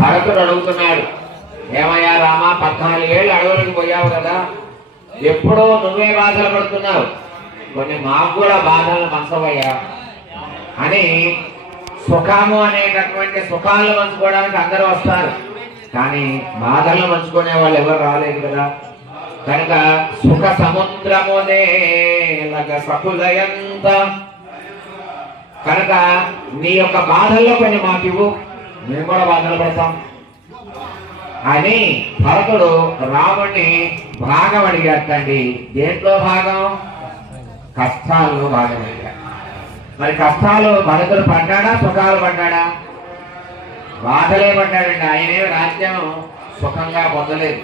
భరతుడు అడుగుతున్నాడు, ఏమయ్యా రామ, 14 ఏళ్ళు అడవులకు పోయావు కదా, ఎప్పుడో నువ్వే బాధలు పడుతున్నావు, కొన్ని మాకు కూడా బాధలను పంచవయ్యా అని. సుఖము అనేటటువంటి సుఖాలను పంచుకోవడానికి అందరూ వస్తారు, కానీ బాధలను పంచుకునే వాళ్ళు ఎవరు రాలేదు కదా. కనుక సుఖ సముద్రమునే సకులయంత, కనుక నీ యొక్క బాధల్లో కొన్ని మాకు ఇవ్వు, మేము కూడా బాధలు పడతాం అని భరతుడు రాముడిని భాగం అడిగాడండి. దేంట్లో భాగం? కష్టాల్లో భాగం అడిగాడు. మరి కష్టాలు భరతుడు పడ్డాడా, సుఖాలు పడ్డాడా? బాధలే పడ్డాడండి. ఆయనే రాజ్యం సుఖంగా పొందలేదు.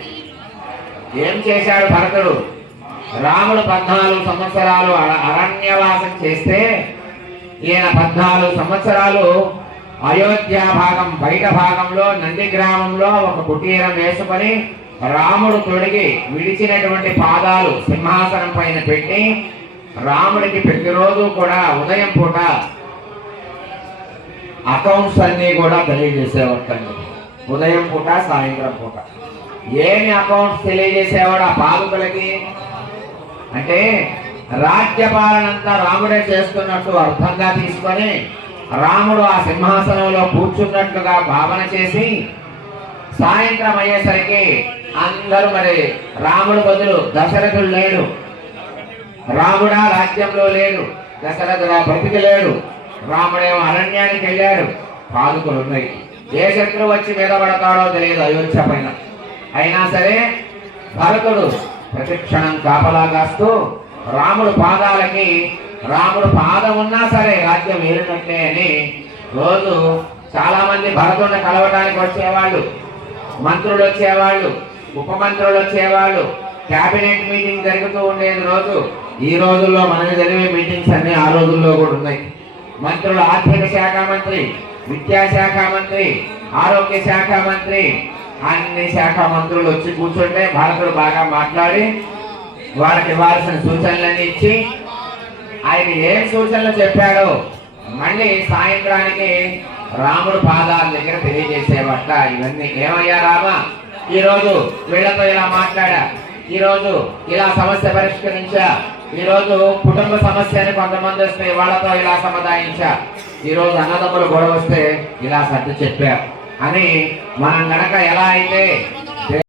ఏం చేశాడు భరతుడు? రాముడు 14 సంవత్సరాలు అరణ్యవాసం చేస్తే ఈయన 14 సంవత్సరాలు అయోధ్య భాగం బయట భాగంలో నంది గ్రామంలో ఒక కుటీరం వేసుకొని రాముడు తొడిగి విడిచినటువంటి పాదాలు సింహాసనం పైన పెట్టి రాముడికి ప్రతిరోజు కూడా ఉదయం పూట అకౌంట్స్ అన్ని కూడా తెలియజేసేవాడు. ఉదయం పూట సాయంత్రం పూట ఏమి అకౌంట్స్ తెలియజేసేవాడు ఆ పాలకులకి అంటే రాజ్యపాలనంతా రాముడే చేస్తున్నట్టు అర్థంగా తీసుకొని రాముడు ఆ సింహాసనంలో కూర్చున్నట్లుగా భావన చేసి సాయంత్రం అయ్యేసరికి అందరూ మరి రాముడు బదులు దశరథుడు లేడు, రాముడా రాజ్యంలో లేడు, దశరథుడు బ్రతికి లేడు, రాముడేమో అరణ్యానికి వెళ్ళాడు, పాదుకులు ఉన్నాయి. ఏ శత్రువు వచ్చి మీద పడతాడో తెలియదు అయోధ్య పైన. అయినా సరే భరతుడు ప్రతిక్షణం కాపలా కాస్తూ రాముడు పాదాలకి, రాముడు పాదం ఉన్నా సరే రాజ్యం ఏరినట్లే అని రోజు చాలా మంది భరతుడిని కలవడానికి వచ్చేవాళ్ళు, మంత్రులు వచ్చేవాళ్ళు, ఉప మంత్రులు వచ్చేవాళ్ళు, క్యాబినెట్ మీటింగ్ జరుగుతూ ఉండేది రోజు. ఈ రోజుల్లో మనకి జరిగే మీటింగ్స్ అన్ని ఆ రోజుల్లో కూడా ఉన్నాయి. మంత్రులు ఆర్థిక శాఖ మంత్రి, విద్యాశాఖ మంత్రి, ఆరోగ్య శాఖ మంత్రి, అన్ని శాఖ మంత్రులు వచ్చి కూర్చుంటే భరతుడు బాగా మాట్లాడి వాళ్ళకి ఇవ్వాల్సిన సూచనలన్నీ ఇచ్చి ఆయన ఏం సూచనలు చెప్పాడో మళ్ళీ సాయంత్రానికి రాముడు పాదాల దగ్గర తెలియజేసేవట. ఇవన్నీ ఏమయ్యా రామ, ఈరోజు వీళ్ళతో ఇలా మాట్లాడా, ఈరోజు ఇలా సమస్య పరిష్కరించా, ఈరోజు కుటుంబ సమస్యని కొంతమంది వస్తే వాళ్ళతో ఇలా సమాధానించా, ఈరోజు అన్నదమ్ములు గొడవ వస్తే ఇలా సర్ది చెప్పా అని మనం గనక ఎలా అయితే